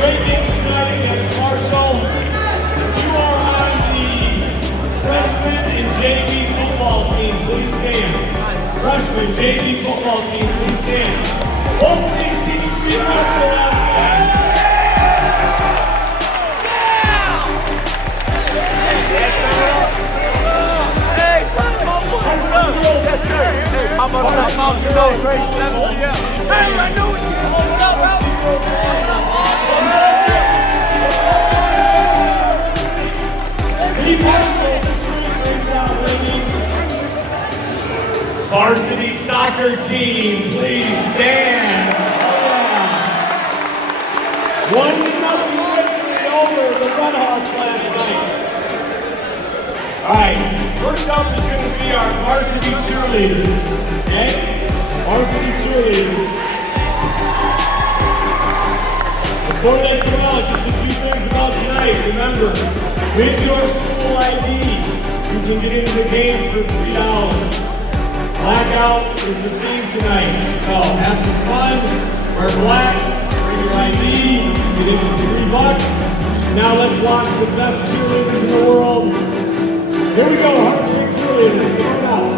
Great game tonight against Marshall. If you are on the freshman and JV football team, please stand. Freshman, JV football team, please stand. Both of these teams beat Marshall last night. How about that mouth? You know, grade 7. Yeah. Hey, I knew it. Hold up, Varsity soccer team, please stand. Oh, yeah. 1-0 victory over the Redhawks last night. All right, first up is going to be our varsity cheerleaders. Okay? Varsity cheerleaders. Before they come out, just a few things about tonight. Remember, with your school ID, you can get into the game for $3. Blackout is the theme tonight. So have some fun, wear black, bring your ID, get in for $3. Now let's watch the best cheerleaders in the world. Here we go, Harper cheerleaders, come on out.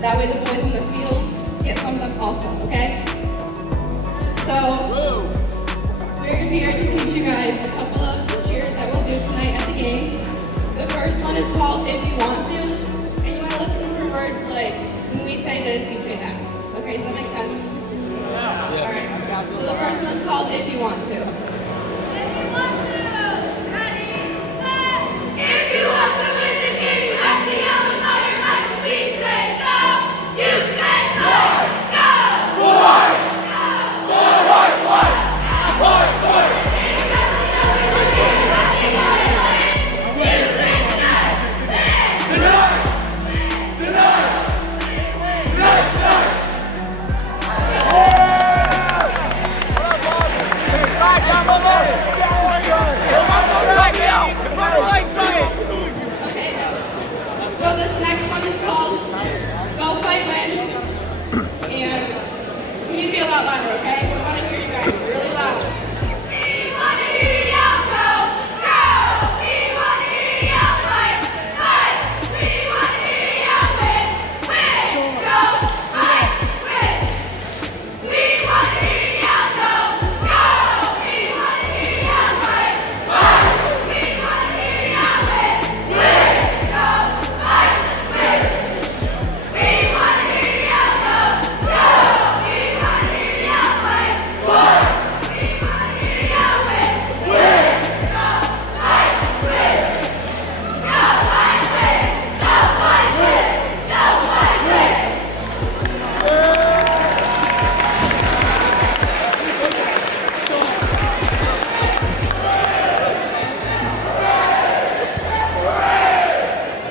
That way the boys in the field get pumped up also, okay? So, we're here to teach you guys a couple of cheers that we'll do tonight at the game. The first one is called If You Want To, and you want to listen for words like, when we say this, you say that. Okay, does that make sense? Yeah. Alright, so the first one is called If You Want To. If you want to! Ready, set! If you want to win this game, you have to yell with all your might when we say no! You say more! Go! More! Go! More! More! More! More! So this next one is called Go Fight Win, and we need to be a lot louder, okay? So I want to hear you guys really loud. We want to hear you yell, go! Go! We want to hear you yell, fight! Fight! We want to hear you yell, win! Win! Go! Fight! Win! We want to hear you yell, go! Go! We want to hear you yell, fight! Fight! We want to hear you yell, win! Win! Go! Fight! Win! We want to hear you yell, go! Go! We want to hear you yell, fight! Fight! We want to hear you yell, win! Win! Go! Fight! Win! Go! Fight! Win! Go! Fight! Win! Go! Fight! Win!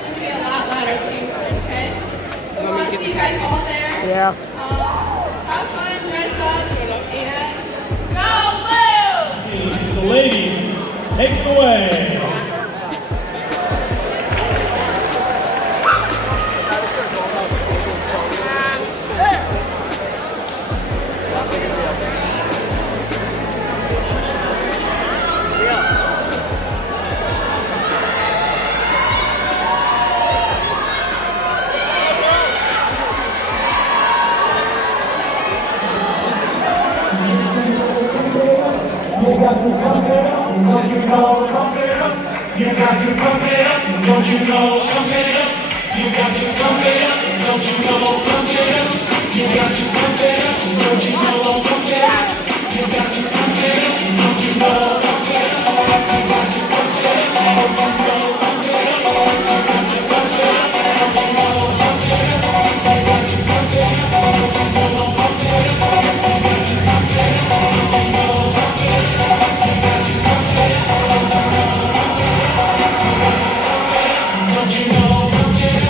It'll be a lot louder things, okay? So we want to see you guys all there. Yeah. Have fun, dress up, and go blue! So ladies, take it away. You got to come down. Don't you know, pump it up. You got to pump it up. Don't you know, pump it up. You got to pump it up. Don't you know, pump it up. You got to pump it up. Don't you know, pump it up. You got to pump it up. Don't you know, pump it up. You got to pump it up. Don't you know, pump it up. You got to pump it up. Don't you know, pump it up. You got to pump it up. Don't you know, pump it up.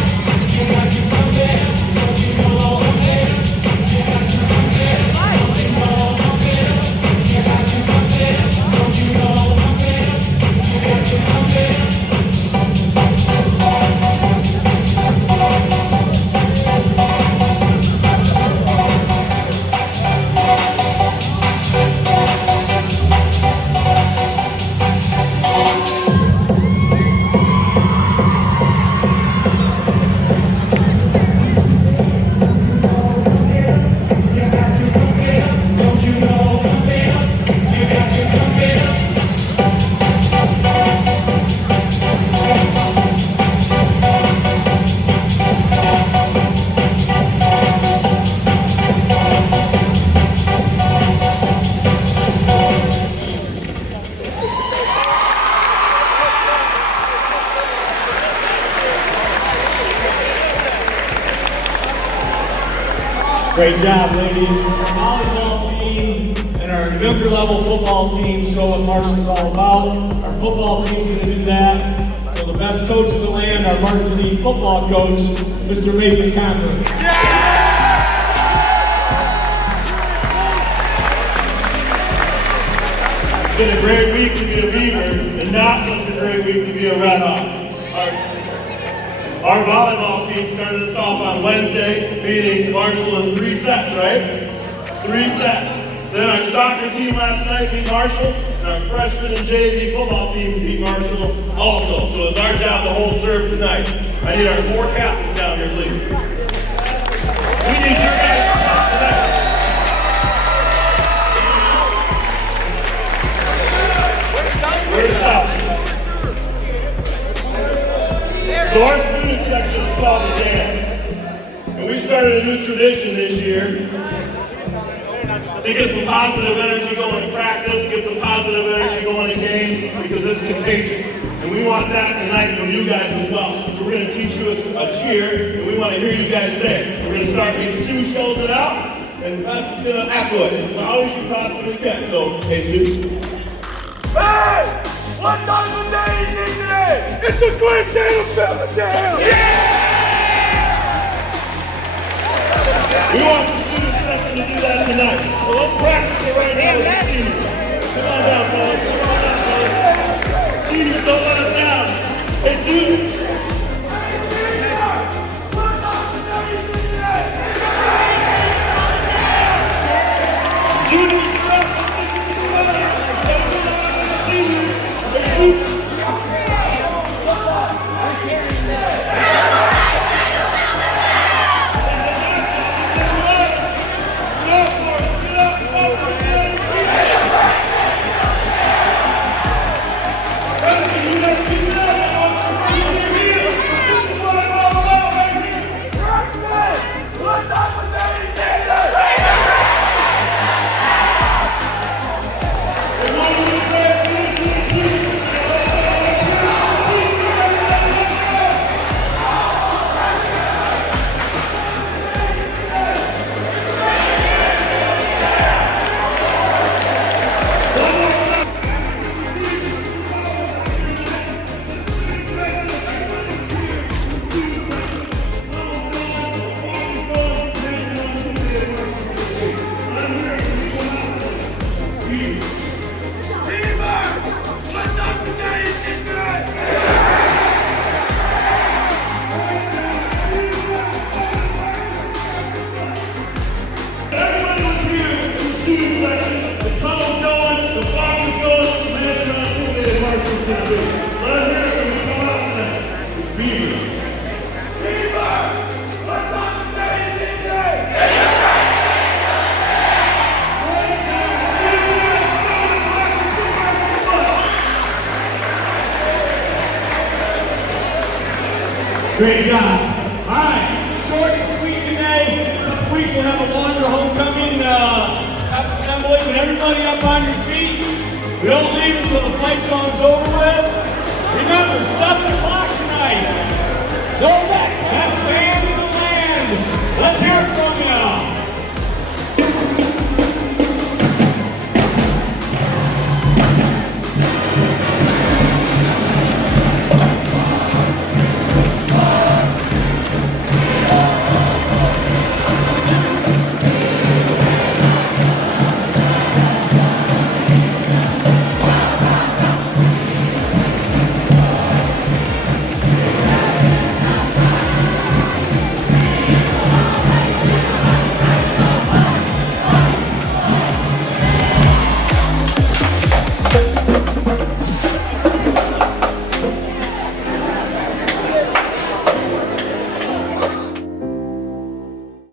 You got to pump it up. Don't you know, pump it up. Great job, ladies. Our volleyball team and our younger level football team show what Marshall's all about. Our football team's going to do that. So the best coach in the land, our varsity football coach, Mr. Mason Conley. It's been a great week to be a Beaver, and not such a great week to be a Red Hawk. Our volleyball team started us off on Wednesday, beating Marshall in 3 sets, right? 3 sets. Then our soccer team last night beat Marshall, and our freshman and JV football teams beat Marshall also. So it's our job to hold serve tonight. I need our 4 captains down here, please. We need your guys to come tonight. Where's the stop? So our student section is called the dance. And we started a new tradition this year to get some positive energy going in practice, get some positive energy going in games, because it's contagious. And we want that tonight from you guys as well. So we're going to teach you a cheer, and we want to hear you guys say it. We're going to start with Sue spells it out, and the rest is going to echo it as loud as you possibly can. So, hey Sue. Hey! What type of day is it today? It's a great day to fill the down! Yeah! We want the student section to do that tonight. So let's practice it right now with the seniors. Come on down, fellas. Come on down, fellas. Seniors, don't let us down. Hey, Sue. Juniors, you're up. Let's do that. Seniors. Hey, Sue. Great job. All right, short and sweet today. In a couple weeks we'll have a longer homecoming pep assembly, but everybody up on your feet. We don't leave until the fight song's over with. Remember, 7 o'clock tonight. Go back, best band in the land. Let's hear it from you.